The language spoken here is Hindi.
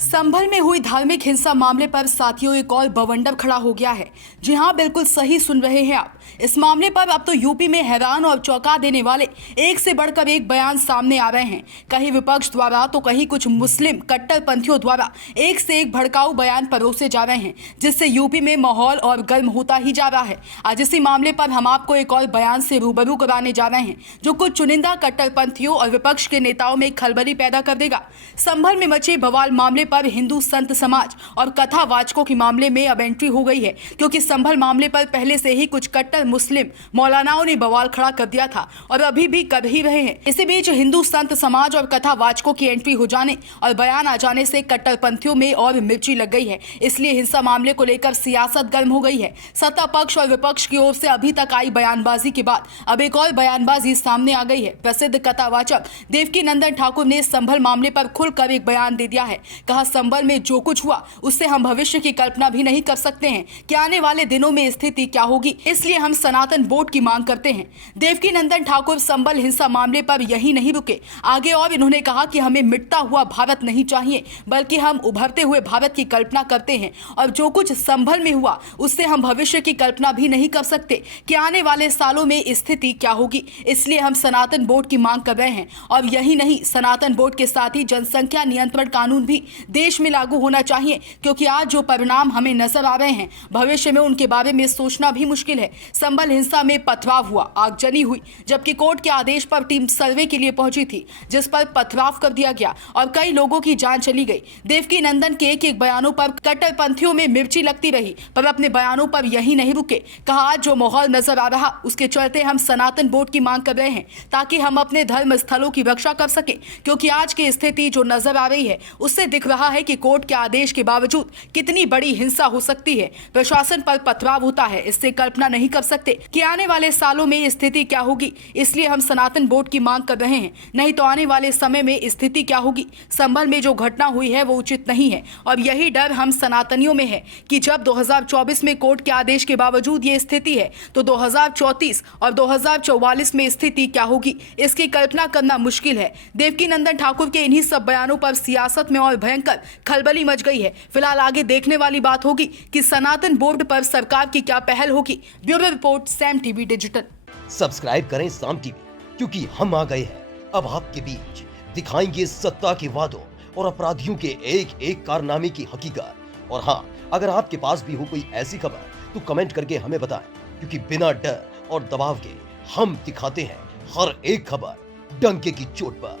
संभल में हुई धार्मिक हिंसा मामले पर साथियों एक और बवंडर खड़ा हो गया है। जी हां, बिल्कुल सही सुन रहे हैं आप। इस मामले पर अब तो यूपी में हैरान और चौंका देने वाले एक से बढ़कर एक बयान सामने आ रहे हैं। कहीं विपक्ष द्वारा तो कहीं कुछ मुस्लिम कट्टरपंथियों द्वारा एक से एक भड़काऊ बयान परोसे जा रहे हैं, जिससे यूपी में माहौल और गर्म होता ही जा रहा है। आज इसी मामले पर हम आपको एक और बयान से रूबरू कराने जा रहे हैं, जो कुछ चुनिंदा कट्टरपंथियों और विपक्ष के नेताओं में खलबली पैदा कर देगा। संभल में मचे बवाल मामले पर हिंदू संत समाज और कथावाचकों के मामले में अब एंट्री हो गई है, क्योंकि संभल मामले पर पहले से ही कुछ कट्टर मुस्लिम मौलानाओं ने बवाल खड़ा कर दिया था और अभी भी कर ही रहे हैं। इसी बीच हिंदू संत समाज और कथावाचकों की एंट्री हो जाने और बयान आ जाने से कट्टरपंथियों में और मिर्ची लग गई है। इसलिए हिंसा मामले को लेकर सियासत गर्म हो गई है। सत्ता पक्ष और विपक्ष की ओर से अभी तक आई बयानबाजी के बाद अब एक और बयानबाजी सामने आ गई है। प्रसिद्ध कथावाचक देवकी नंदन ठाकुर ने संभल मामले पर खुलकर एक बयान दे दिया है। कहा, संभल में जो कुछ हुआ उससे हम भविष्य की कल्पना भी नहीं कर सकते हैं कि आने वाले दिनों में स्थिति क्या होगी, इसलिए हम सनातन बोर्ड की मांग करते हैं। देवकी नंदन ठाकुर संभल हिंसा मामले पर यही नहीं रुके, आगे और इन्होंने कहा कि हमें मिटता हुआ भारत नहीं चाहिए, बल्कि हम उभरते हुए भारत की कल्पना करते हैं और जो कुछ संभल में हुआ उससे हम भविष्य की कल्पना भी नहीं कर सकते कि आने वाले सालों में स्थिति क्या होगी, इसलिए हम सनातन बोर्ड की मांग कर रहे हैं। और यही नहीं, सनातन बोर्ड के साथ ही जनसंख्या नियंत्रण कानून भी देश में लागू होना चाहिए, क्योंकि आज जो परिणाम हमें नजर आ रहे हैं भविष्य में उनके बारे में सोचना भी मुश्किल है। संभल हिंसा में पथराव हुआ, आगजनी हुई, जबकि कोर्ट के आदेश पर टीम सर्वे के लिए पहुंची थी, जिस पर पथराव कर दिया गया और कई लोगों की जान चली गई। देवकी नंदन के एक एक बयानों पर कट्टरपंथियों में मिर्ची लगती रही, पर अपने बयानों पर यही नहीं रुके। कहा, आज जो माहौल नजर आ रहा उसके चलते हम सनातन बोर्ड की मांग कर रहे हैं, ताकि हम अपने धर्म स्थलों की रक्षा कर सके, क्योंकि आज की स्थिति जो नजर आ रही है उससे दिख रहा है कि कोर्ट के आदेश के बावजूद कितनी बड़ी हिंसा हो सकती है। प्रशासन पर पथराव होता है, इससे कल्पना नहीं कर सकते कि आने वाले सालों में स्थिति क्या होगी, इसलिए हम सनातन बोर्ड की मांग कर रहे हैं। नहीं तो आने वाले समय में स्थिति क्या होगी। संभल में जो घटना हुई है वो उचित नहीं है और यही डर हम सनातनियों में है कि जब 2024 में कोर्ट के आदेश के बावजूद ये स्थिति है तो 2034 और 2044 में स्थिति क्या होगी, इसकी कल्पना करना मुश्किल है। देवकी नंदन ठाकुर के इन्हीं सब बयानों पर सियासत में और भयंकर खलबली मच गई है। फिलहाल आगे देखने वाली बात होगी कि सनातन बोर्ड पर सरकार की क्या पहल होगी। Bureau report, Sam TV digital. Subscribe करें साम टीवी, क्योंकि हम आ गए हैं अब आपके बीच। दिखाएंगे सत्ता के वादों और अपराधियों के एक एक कारनामे की हकीकत। और हाँ, अगर आपके पास भी हो कोई ऐसी खबर तो कमेंट करके हमें बताएं, क्योंकि बिना डर और दबाव के हम दिखाते हैं हर एक खबर डंके की चोट पर।